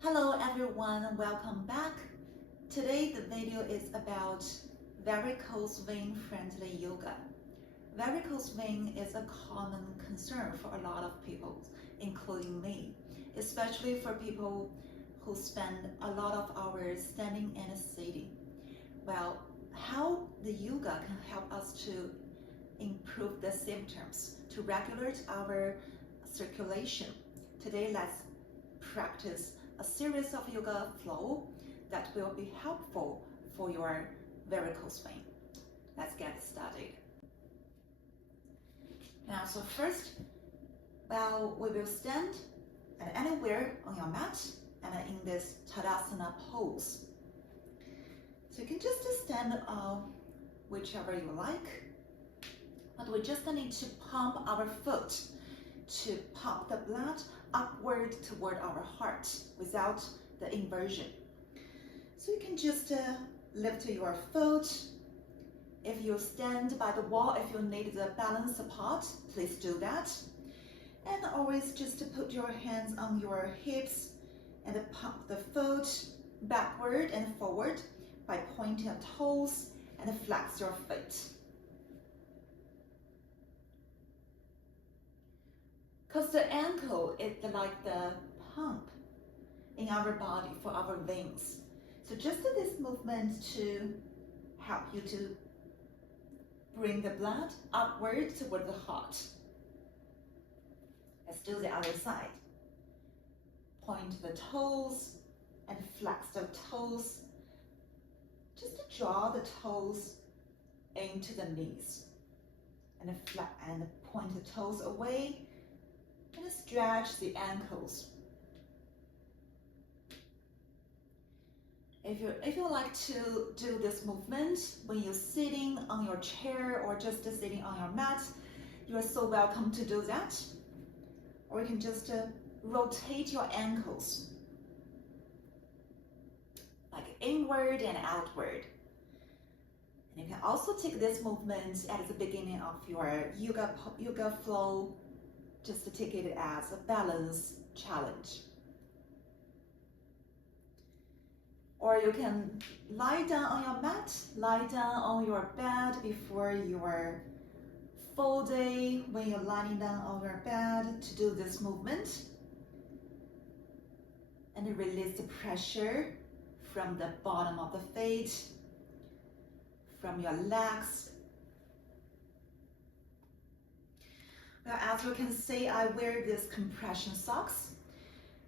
Hello everyone, welcome back. Today the video is about varicose-vein-friendly yoga. Varicose vein is a common concern for a lot of people, including me, especially for people who spend a lot of hours standing and sitting. Well, how the yoga can help us to improve the symptoms, to regulate our circulation. Today, let's practice a series of yoga flow that will be helpful for your varicose vein. Let's get started. Now, so first, we will stand at anywhere on your mat and in this Tadasana pose. So you can just stand whichever you like, but we just need to pump our foot to pump the blood upward toward our heart without the inversion. So you can just lift your foot. If you stand by the wall, if you need the balance support, please do that. And always just put your hands on your hips and pump the foot backward and forward by pointing your toes and flex your feet. Because the ankle is like the pump in our body for our veins. So just this movement to help you to bring the blood upward toward the heart. Let's do the other side. Point the toes and flex the toes. Just to draw the toes into the knees. And point the toes away. And stretch the ankles. If you like to do this movement when you're sitting on your chair or just sitting on your mat, you are so welcome to do that. Or you can just rotate your ankles like inward and outward. And you can also take this movement at the beginning of your yoga flow, just to take it as a balance challenge. Or you can lie down on your mat, lie down on your bed before your full day, when you're lying down on your bed to do this movement. And release the pressure from the bottom of the feet, from your legs. Well, as you can see, I wear these compression socks.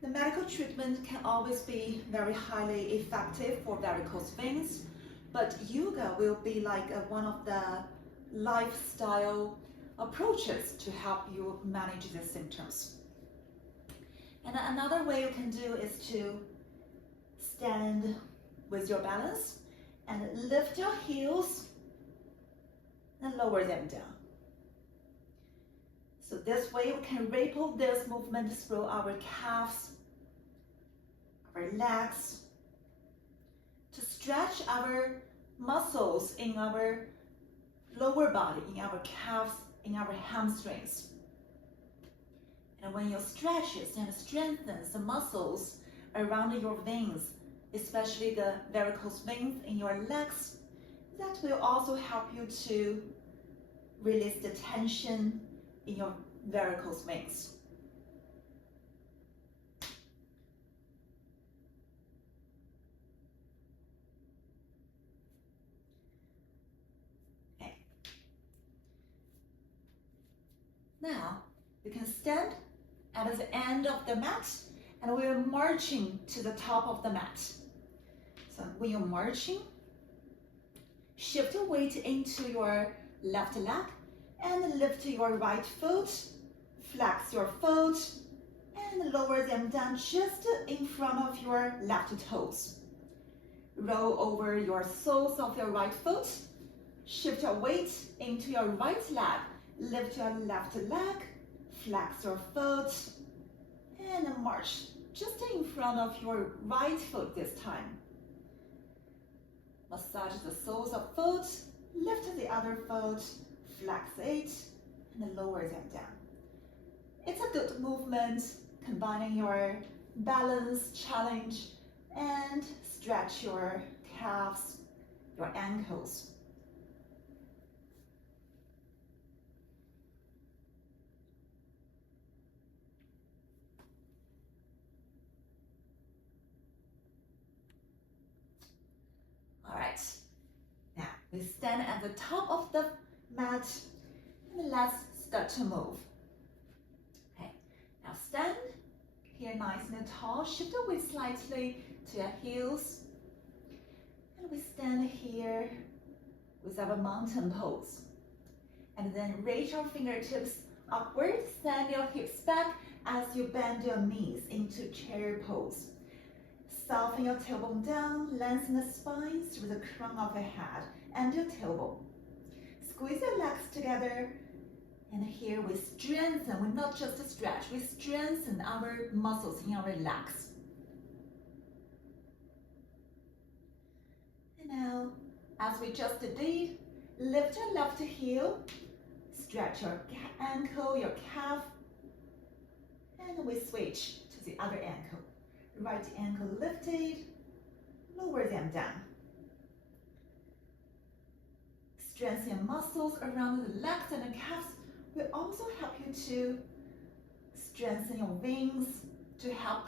The medical treatment can always be very highly effective for varicose veins, but yoga will be like one of the lifestyle approaches to help you manage the symptoms. And another way you can do is to stand with your balance and lift your heels and lower them down. So this way we can ripple this movement through our calves, our legs, to stretch our muscles in our lower body, in our calves, in our hamstrings. And when you stretch it and strengthens the muscles around your veins, especially the varicose veins in your legs, that will also help you to release the tension in your varicose veins. Okay. Now you can stand at the end of the mat and we're marching to the top of the mat. So when you're marching, shift your weight into your left leg and lift your right foot, flex your foot, and lower them down just in front of your left toes. Roll over your soles of your right foot, shift your weight into your right leg, lift your left leg, flex your foot, and march just in front of your right foot this time. Massage the soles of foot, lift the other foot, flex it, and lower them down. It's a good movement combining your balance challenge and stretch your calves, your ankles. All right, now we stand at the top of the mat and let's start to move. Okay, now stand here nice and tall, shift the weight slightly to your heels. And we stand here with our mountain pose. And then raise your fingertips upward, send your hips back as you bend your knees into chair pose. Soften your tailbone down, lengthen the spine through the crown of your head and your tailbone. Squeeze your legs together, and here we strengthen, we not just stretch, we strengthen our muscles in our legs. And now, as we just did, lift your left heel, stretch your ankle, your calf, and we switch to the other ankle. Right ankle lifted, lower them down. Strengthen muscles around the legs and the calves will also help you to strengthen your wings, to help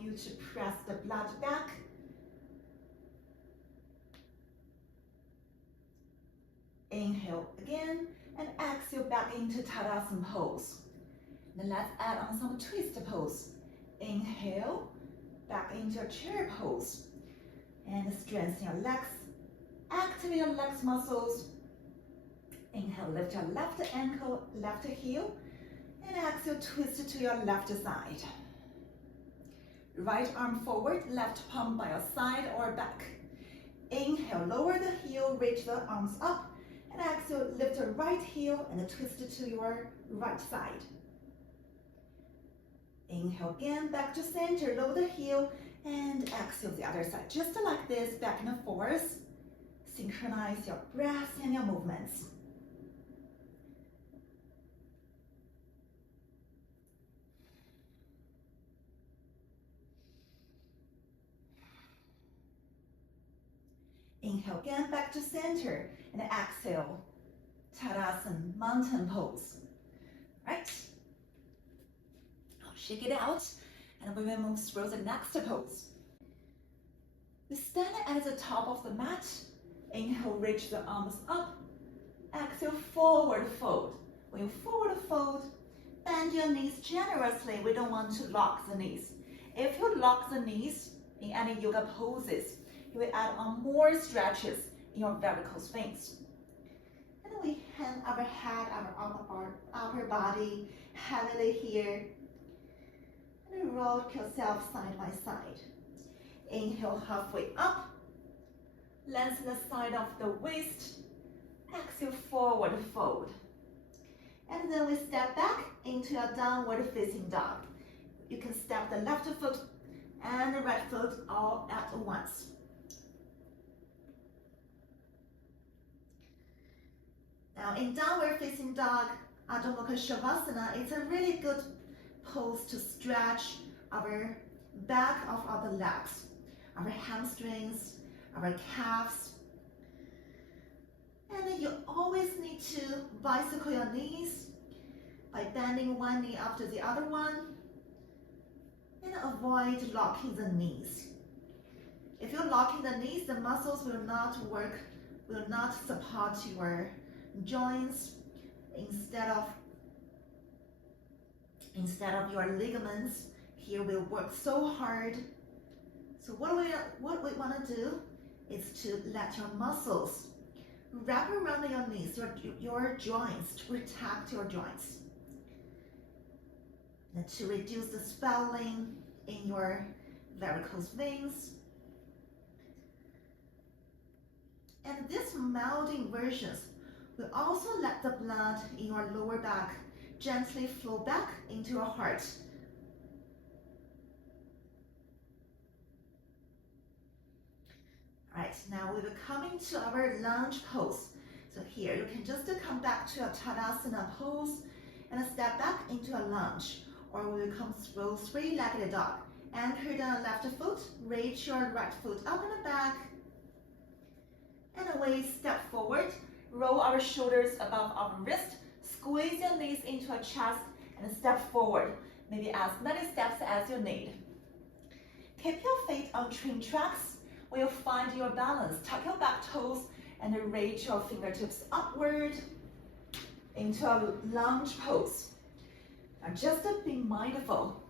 you to press the blood back. Inhale again and exhale back into Tadasana pose. Then let's add on some twist pose. Inhale, back into your chair pose. And strengthen your legs. Activate your legs muscles. Inhale, lift your left ankle, left heel. And exhale, twist to your left side. Right arm forward, left palm by your side or back. Inhale, lower the heel, reach the arms up. And exhale, lift your right heel and twist it to your right side. Inhale again, back to center, lower the heel, and exhale the other side. Just like this, back and forth. Synchronize your breath and your movements. Inhale again, back to center, and exhale, Tadasana, mountain pose. Right? Shake it out, and we will move through the next pose. We stand at the top of the mat. Inhale, reach the arms up. Exhale, forward fold. When you forward fold, bend your knees generously. We don't want to lock the knees. If you lock the knees in any yoga poses, you will add on more stretches in your varicose veins. And we hang our head, our upper body heavily here. And rock yourself side by side. Inhale halfway up. Lengthen the side of the waist. Exhale, forward fold. And then we step back into a downward facing dog. You can step the left foot and the right foot all at once. Now in downward facing dog, Adho Mukha Shavasana, it's a really good pose to stretch our back of our legs, our hamstrings, our calves. And you always need to bicycle your knees by bending one knee after the other one and avoid locking the knees. If you're locking the knees, the muscles will not work, will not support your joints instead of your ligaments. Here will work so hard. So what we want to do is to let your muscles wrap around your knees, your joints, to protect your joints, and to reduce the swelling in your varicose veins. And this mild inversions will also let the blood in your lower back gently flow back into your heart. Right, now we will come into our lunge pose. So here you can just come back to a Tadasana pose and step back into a lunge. or we will come through three-legged dog. Anchor down left foot, reach your right foot up and back. And we step forward, roll our shoulders above our wrist, squeeze your knees into your chest, and step forward. Maybe as many steps as you need. Keep your feet on twin tracks. We'll find your balance. Tuck your back toes and reach your fingertips upward into a lunge pose. Now just be mindful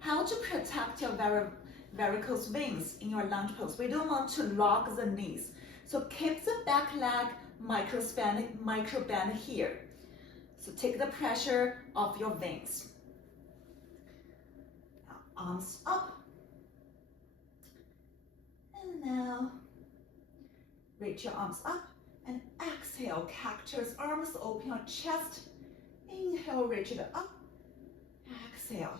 how to protect your varicose veins in your lunge pose. We don't want to lock the knees. So keep the back leg micro bend here. So take the pressure off your veins. Now arms up. And now reach your arms up and exhale, cactus arms, open your chest. Inhale, reach it up. Exhale.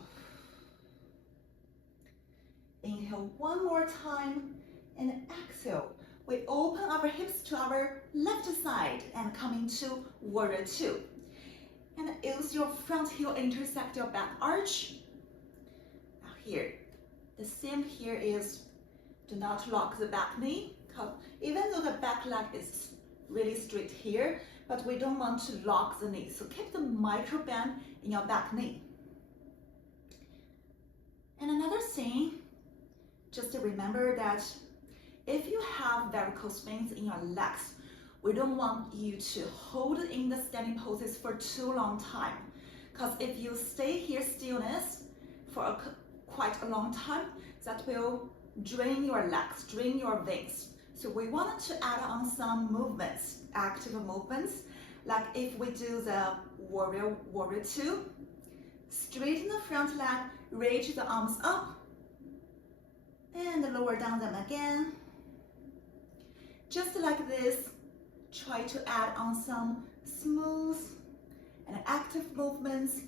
Inhale one more time and exhale. We open our hips to our left side and come into warrior two. And use your front heel intersect your back arch. Now here, the same here is do not lock the back knee. Even though the back leg is really straight here, but we don't want to lock the knee. So keep the micro bend in your back knee. And another thing, just to remember that if you have varicose veins in your legs, we don't want you to hold in the standing poses for too long time. Because if you stay here stillness for quite a long time, that will drain your legs, drain your veins. So we wanted to add on some movements, active movements, like if we do the warrior two, straighten the front leg, reach the arms up, and lower down them again. Just like this, try to add on some smooth and active movements.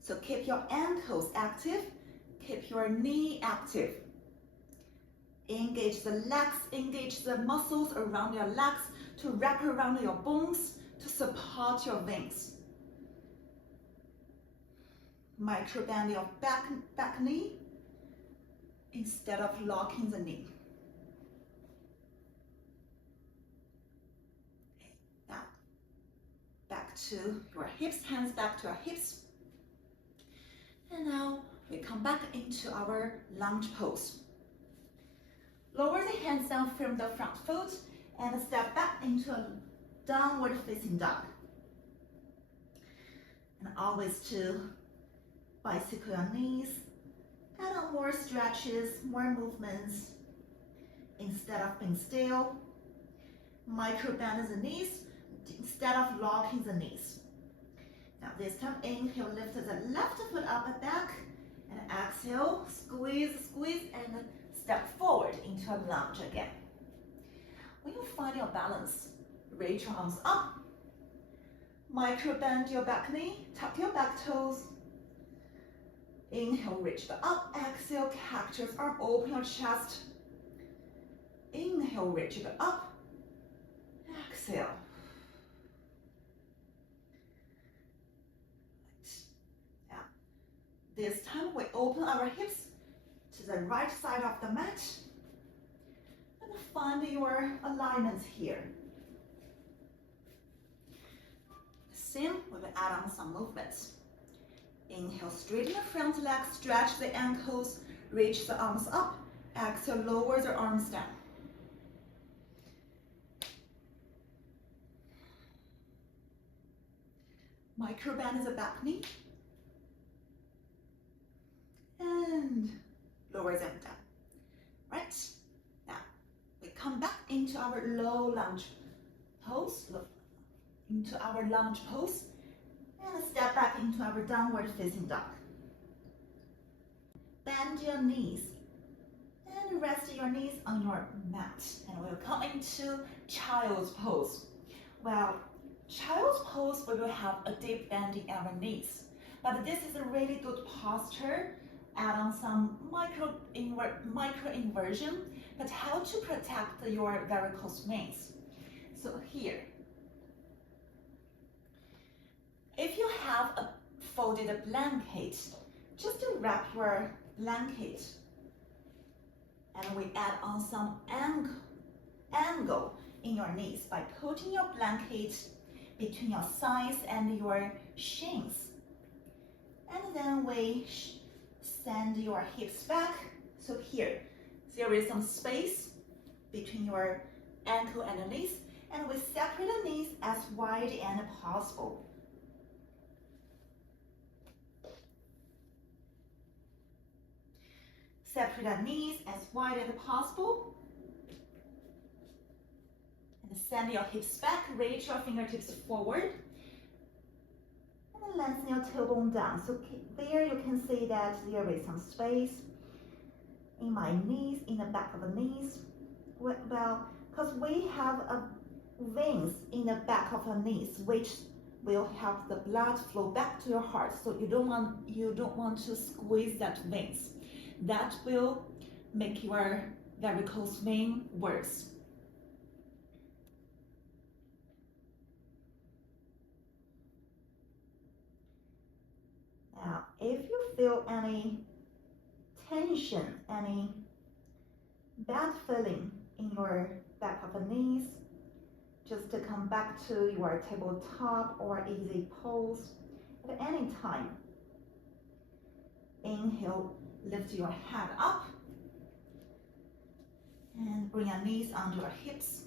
So keep your ankles active, keep your knee active. Engage the legs, engage the muscles around your legs to wrap around your bones to support your veins. Micro bend your back knee instead of locking the knee. Now, back to your hips, hands back to your hips. And now we come back into our lunge pose. Lower the hands down from the front foot and step back into a downward facing dog. And always to bicycle your knees, add on more stretches, more movements. Instead of being still, micro bend the knees instead of locking the knees. Now this time, inhale, lift the left foot up and back, and exhale, squeeze, and step forward into a lunge again. When you find your balance, reach your arms up, micro bend your back knee, tuck your back toes. Inhale, reach the up, exhale, cactus arm, open your chest. Inhale, reach the up, exhale. This time we open our hips to the right side of the mat and find your alignment here. Same, we will add on some movements. Inhale, straighten the front leg, stretch the ankles, reach the arms up. Exhale, lower the arms down. Micro bend the back knee. And lower them down. Right? Now, we come back into our low lunge pose, and step back into our downward facing dog. Bend your knees and rest your knees on your mat. And we'll come into child's pose. Well, child's pose, we will have a deep bend in our knees. But this is a really good posture. Add on some micro inversion, but how to protect your varicose veins. So here, if you have a folded blanket. Just to wrap your blanket. And we add on some angle in your knees by putting your blanket between your thighs and your shins. And then we send your hips back. So here, there is some space between your ankle and the knees, and we separate the knees as wide as possible. Separate the knees as wide as possible. And send your hips back, reach your fingertips forward. And lengthen your tailbone down. So there you can see that there is some space in my knees, in the back of the knees. Well, because we have veins in the back of the knees, which will help the blood flow back to your heart. So you don't want to squeeze that veins. That will make your varicose vein worse. Now, if you feel any tension, any bad feeling in your back of the knees, just to come back to your tabletop or easy pose at any time. Inhale, lift your head up and bring your knees under your hips.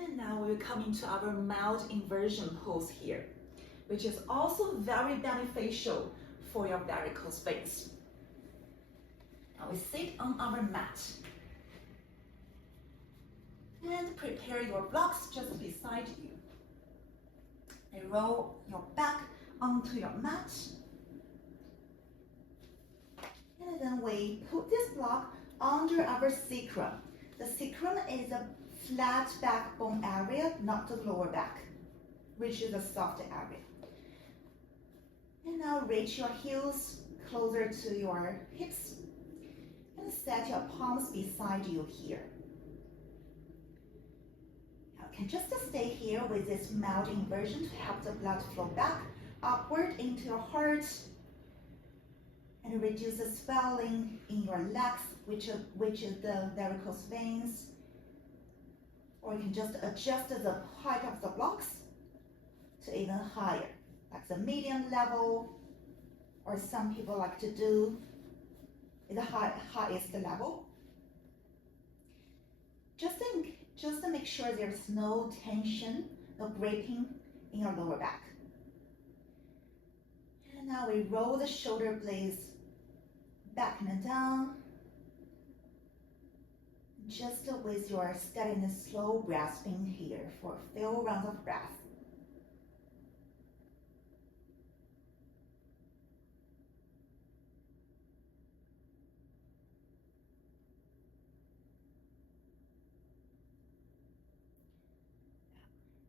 And now we'll come into our mild inversion pose here, which is also very beneficial for your varicose veins. Now we sit on our mat and prepare your blocks just beside you. And roll your back onto your mat. And then we put this block under our sacrum. The sacrum is a flat backbone area, not the lower back, which is a soft area. And now reach your heels closer to your hips and set your palms beside you here. Now you can just stay here with this mild inversion to help the blood flow back upward into your heart and reduce the swelling in your legs, which is the varicose veins. Or you can just adjust the height of the blocks to even higher, like the medium level, or some people like to do the highest level. Just to make sure there's no tension, no gripping in your lower back. And now we roll the shoulder blades back and down, just with your steady and slow breathing here for a few rounds of breath.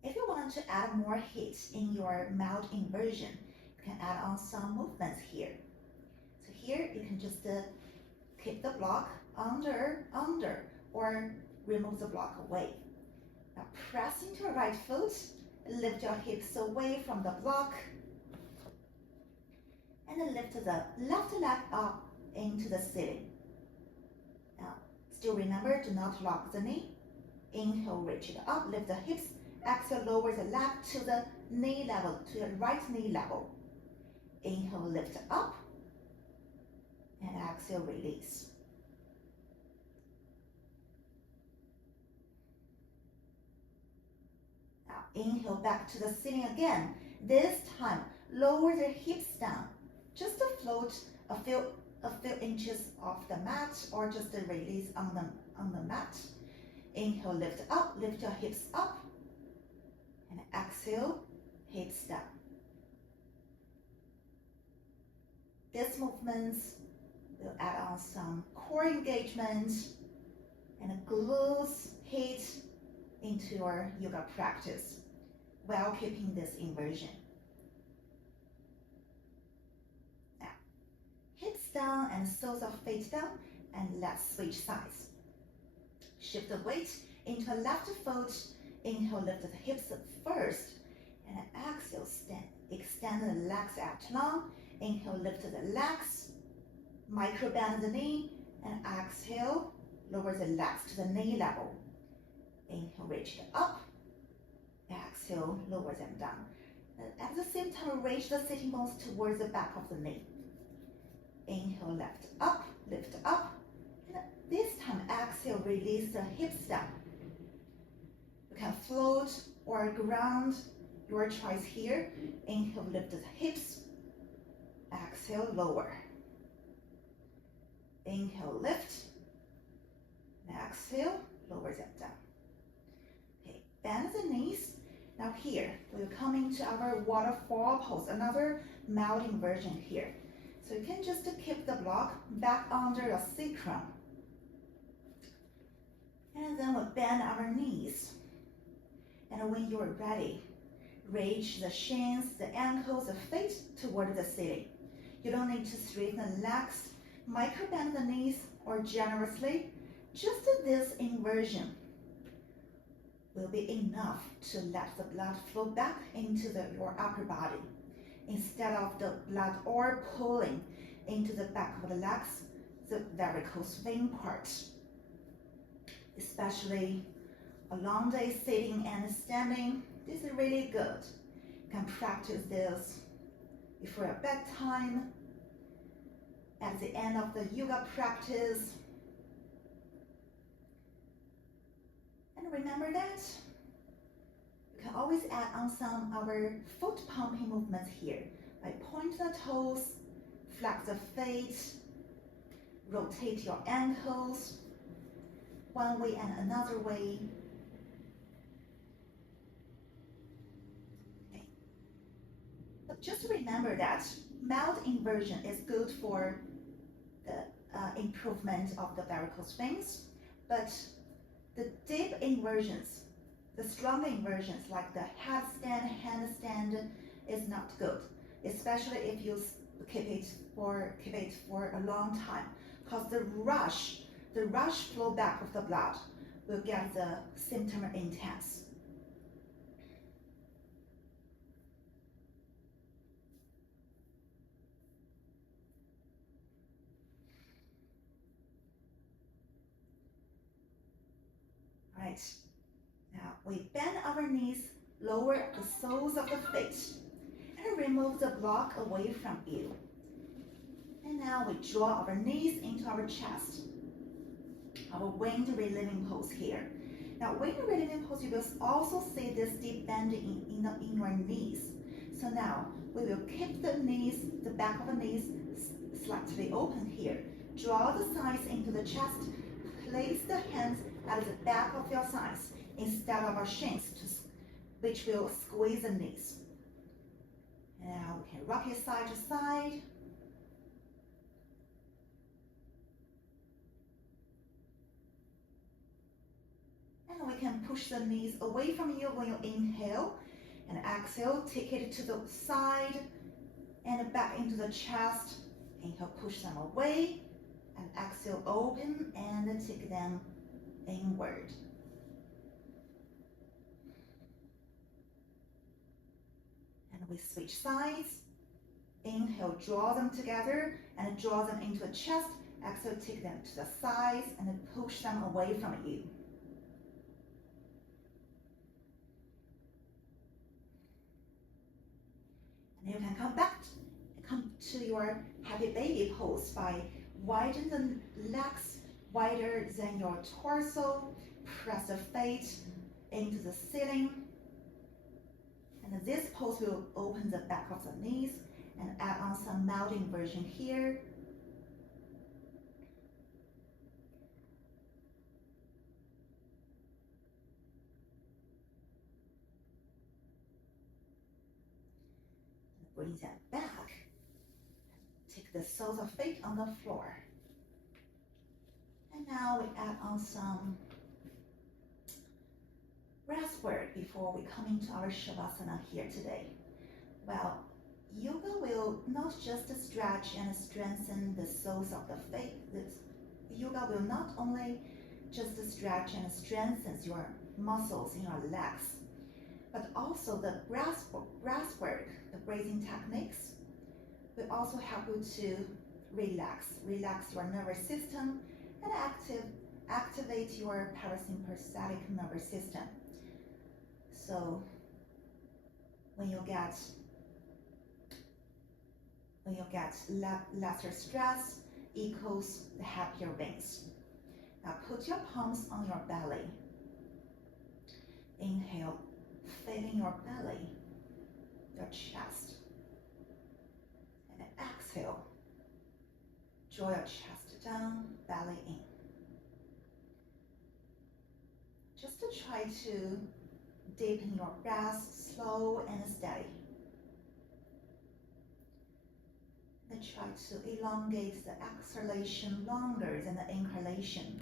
If you want to add more heat in your mild inversion, you can add on some movements here. So here you can just keep the block under, or remove the block away. Now press into your right foot, lift your hips away from the block, and then lift the left leg up into the ceiling. Now, still remember, do not lock the knee. Inhale, reach it up, lift the hips. Exhale, lower the leg to the knee level, to the right knee level. Inhale, lift up, and exhale, release. Now, inhale back to the ceiling again. This time, lower the hips down, just to float a few inches off the mat, or just to release on the mat. Inhale, lift up, lift your hips up. And exhale, hips down. These movements will add on some core engagement and glutes heat into your yoga practice while keeping this inversion. Now, hips down and soles of feet down, and let's switch sides. Shift the weight into a left foot. Inhale, lift the hips first, and exhale, stand. extend the legs out long. Inhale, lift the legs, micro bend the knee, and exhale, lower the legs to the knee level. Inhale, reach it up. Exhale, lower them down. And at the same time, reach the sitting bones towards the back of the knee. Inhale, lift up. And this time, exhale, release the hips down. You can float or ground your choice here. Inhale, lift the hips. Exhale, lower. Inhale, lift. Exhale, lower them down. Okay, bend the knees. Now here, we'll come into our waterfall pose, another mild inversion here. So you can just keep the block back under your sacrum. And then we'll bend our knees. And when you're ready, reach the shins, the ankles, the feet toward the ceiling. You don't need to straighten the legs, micro bend the knees, or generously. Just this inversion will be enough to let the blood flow back into your upper body. Instead of the blood all pulling into the back of the legs, the varicose vein part. Especially a long day sitting and standing, this is really good. You can practice this before your bedtime, at the end of the yoga practice. And remember that you can always add on some of our foot pumping movements here by point the toes, flex the feet, rotate your ankles one way and another way. Okay. But just remember that mild inversion is good for the improvement of the varicose veins, but the deep inversions, the strong inversions like the headstand, handstand is not good, especially if you keep it for a long time, because the rush flow back of the blood will get the symptom intense. Right, now we bend our knees, lower the soles of the feet, and remove the block away from you. And now we draw our knees into our chest, our wind relieving pose here. Now wind relieving pose, you will also see this deep bending in your knees. So now we will keep the knees, the back of the knees slightly open here. Draw the thighs into the chest, place the hands at the back of your thighs instead of our shins, which will squeeze the knees. Now we can rock it side to side. And we can push the knees away from you when you inhale, and exhale, take it to the side and back into the chest. Inhale, push them away, and exhale, open and take them inward. And we switch sides. Inhale, draw them together and draw them into the chest. Exhale, take them to the sides and push them away from you. And you can come to your happy baby pose by widen the legs wider than your torso. Press the feet into the ceiling. And this pose will open the back of the knees and add on some mild inversion here. Bring them back. Take the soles of feet on the floor. And now we add on some breathwork before we come into our Shavasana here today. Well, yoga will not just stretch and strengthen the soles of the feet. Yoga will not only just stretch and strengthen your muscles in your legs, but also the breathwork, the breathing techniques will also help you to relax your nervous system and activate your parasympathetic nervous system. So when you get lesser stress equals the happier veins. Now put your palms on your belly. Inhale, filling your belly, your chest. And exhale, draw your chest down, belly in. Just to try to deepen your breath, slow and steady. And try to elongate the exhalation longer than the inhalation.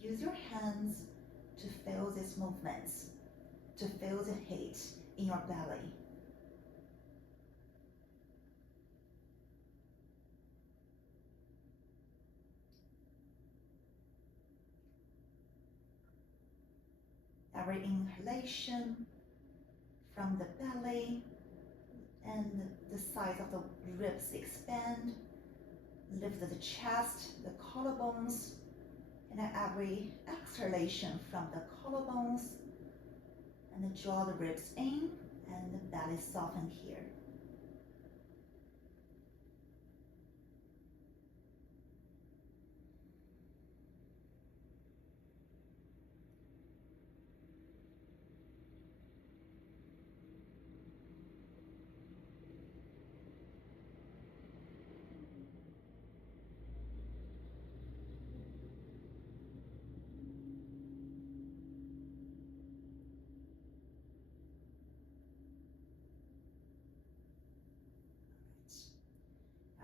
Use your hands to feel these movements, to feel the heat in your belly. Every inhalation from the belly and the sides of the ribs expand, lift the chest, the collarbones, and every exhalation from the collarbones, and draw the ribs in and the belly soften here.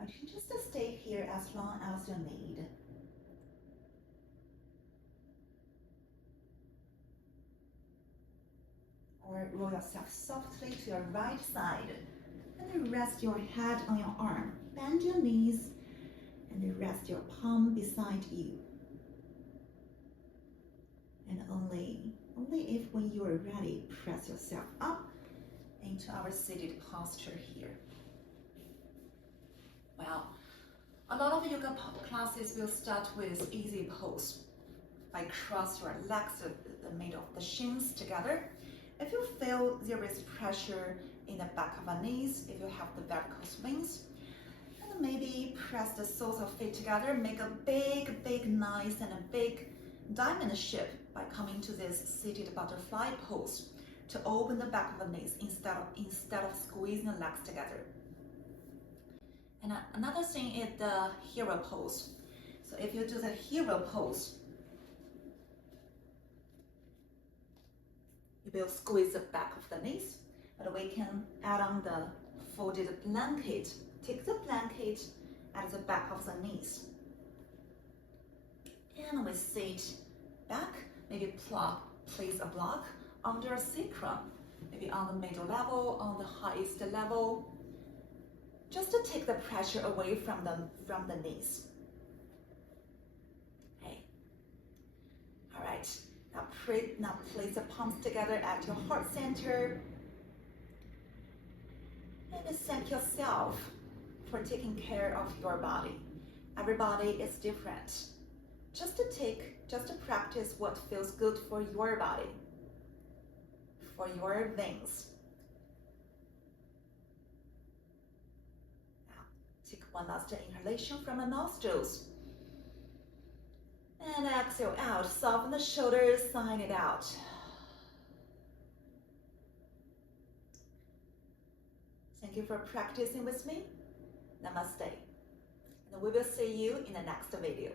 You can just stay here as long as you need. Or roll yourself softly to your right side and then rest your head on your arm. Bend your knees and then rest your palm beside you. And only if when you are ready, press yourself up into our seated posture here. Well, a lot of yoga classes will start with easy pose. By cross your legs, the middle of the shins together. If you feel there is pressure in the back of the knees, if you have the varicose veins, and maybe press the soles of feet together, make a big nice and a big diamond shape by coming to this seated butterfly pose to open the back of the knees instead of squeezing the legs together. And another thing is the hero pose. So if you do the hero pose, you will squeeze the back of the knees, but we can add on the folded blanket. Take the blanket at the back of the knees. And we sit back, maybe place a block under a sacrum, maybe on the middle level, on the highest level, just to take the pressure away from the knees. Okay. All right. Now place the palms together at your heart center. And thank yourself for taking care of your body. Everybody is different. Just to practice what feels good for your body, for your veins. Now, take one last inhalation from the nostrils. And exhale out, soften the shoulders, sign it out. Thank you for practicing with me. Namaste. And we will see you in the next video.